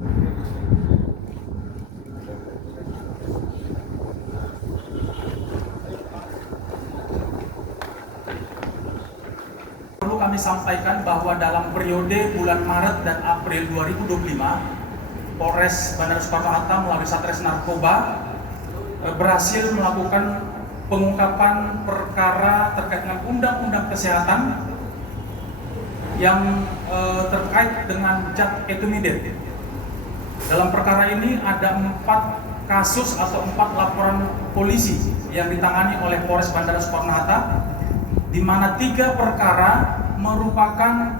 Perlu kami sampaikan bahwa dalam periode bulan Maret dan April 2025, Polres Bandara Soekarno-Hatta melalui Satres Narkoba berhasil melakukan pengungkapan perkara terkait dengan Undang-Undang Kesehatan yang terkait dengan zat etimidate. Dalam perkara ini ada 4 kasus atau 4 laporan polisi yang ditangani oleh Polres Bandara Soekarno-Hatta, di mana 3 perkara merupakan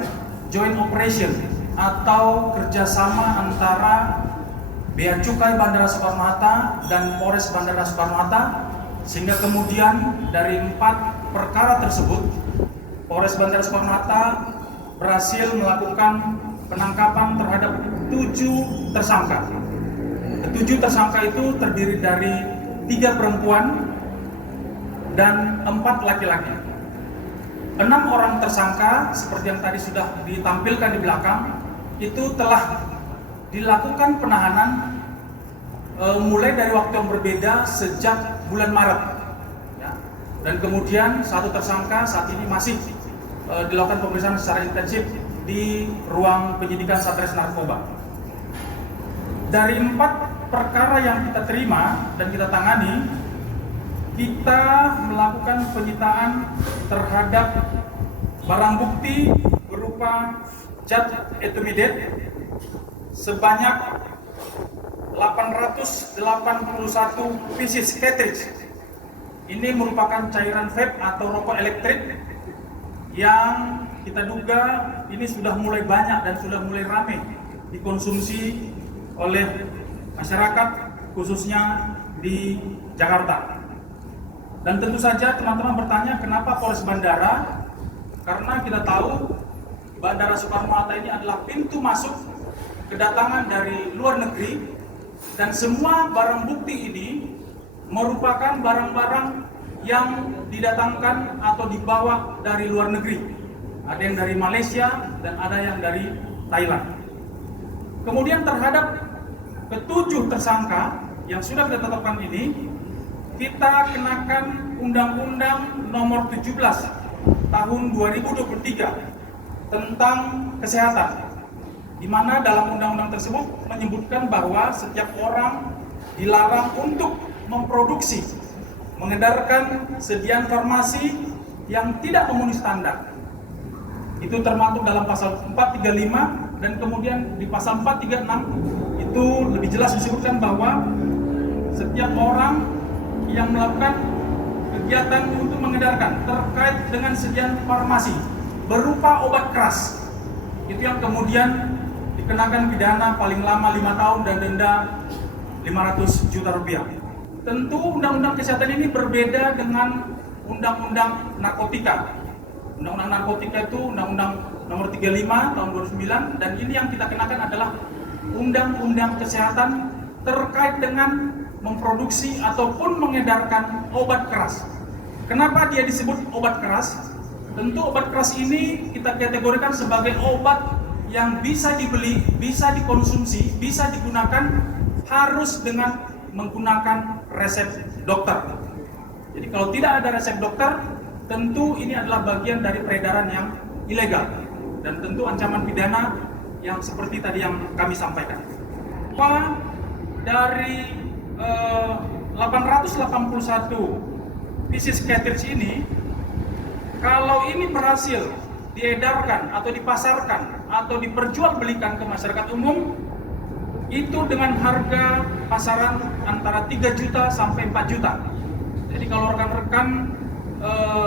joint operation atau kerjasama antara Bea Cukai Bandara Soekarno-Hatta dan Polres Bandara Soekarno-Hatta, sehingga kemudian dari 4 perkara tersebut Polres Bandara Soekarno-Hatta berhasil melakukan penangkapan terhadap 7 tersangka. 7 tersangka itu terdiri dari 3 perempuan dan 4 laki-laki. 6 orang tersangka seperti yang tadi sudah ditampilkan di belakang itu telah dilakukan penahanan mulai dari waktu yang berbeda sejak bulan Maret, ya. Dan kemudian 1 tersangka saat ini masih dilakukan pemeriksaan secara intensif di ruang penyidikan Satres Narkoba. Dari 4 perkara yang kita terima dan kita tangani, kita melakukan penyitaan terhadap barang bukti berupa zat etimidate sebanyak 881 pieces cartridge. Ini merupakan cairan vape atau rokok elektrik yang kita duga ini sudah mulai banyak dan sudah mulai ramai dikonsumsi oleh masyarakat, khususnya di Jakarta. Dan tentu saja teman-teman bertanya, kenapa Polres Bandara? Karena kita tahu Bandara Soekarno-Hatta ini adalah pintu masuk kedatangan dari luar negeri, dan semua barang bukti ini merupakan barang-barang yang didatangkan atau dibawa dari luar negeri. Ada yang dari Malaysia dan ada yang dari Thailand. Kemudian terhadap ke-7 tersangka yang sudah kita tetapkan ini, kita kenakan Undang-Undang Nomor 17 Tahun 2023 tentang kesehatan, di mana dalam undang-undang tersebut menyebutkan bahwa setiap orang dilarang untuk memproduksi, mengedarkan sediaan farmasi yang tidak memenuhi standar. Itu termasuk dalam pasal 435, dan kemudian di pasal 436 itu lebih jelas disebutkan bahwa setiap orang yang melakukan kegiatan untuk mengedarkan terkait dengan sediaan farmasi berupa obat keras, itu yang kemudian dikenakan pidana paling lama 5 tahun dan denda 500 juta rupiah. Tentu Undang-Undang Kesehatan ini berbeda dengan Undang-Undang Narkotika. Undang-Undang Narkotika itu Undang-Undang Nomor 35 Tahun 2009, dan ini yang kita kenakan adalah Undang-Undang Kesehatan terkait dengan memproduksi ataupun mengedarkan obat keras. Kenapa dia disebut obat keras? Tentu obat keras ini kita kategorikan sebagai obat yang bisa dibeli, bisa dikonsumsi, bisa digunakan harus dengan menggunakan resep dokter. Jadi kalau tidak ada resep dokter, tentu ini adalah bagian dari peredaran yang ilegal, dan tentu ancaman pidana yang seperti tadi yang kami sampaikan. Dari 881 pieces cartridge ini, kalau ini berhasil diedarkan atau dipasarkan atau diperjualbelikan ke masyarakat umum, itu dengan harga pasaran antara 3 juta sampai 4 juta. Jadi kalau rekan-rekan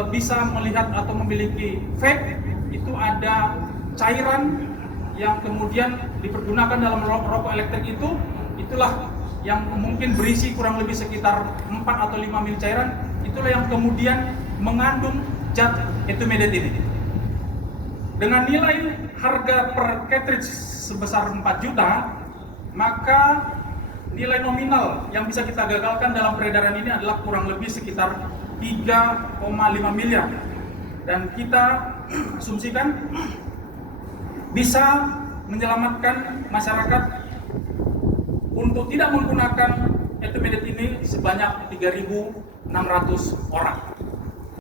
bisa melihat atau memiliki vape, itu ada cairan yang kemudian dipergunakan dalam rokok elektrik itu, itulah yang mungkin berisi kurang lebih sekitar 4 atau 5 ml cairan, itulah yang kemudian mengandung zat etimidate ini. Dengan nilai harga per cartridge sebesar 4 juta, maka nilai nominal yang bisa kita gagalkan dalam peredaran ini adalah kurang lebih sekitar 3,5 miliar. Dan kita asumsikan bisa menyelamatkan masyarakat untuk tidak menggunakan etimedet ini sebanyak 3.600 orang.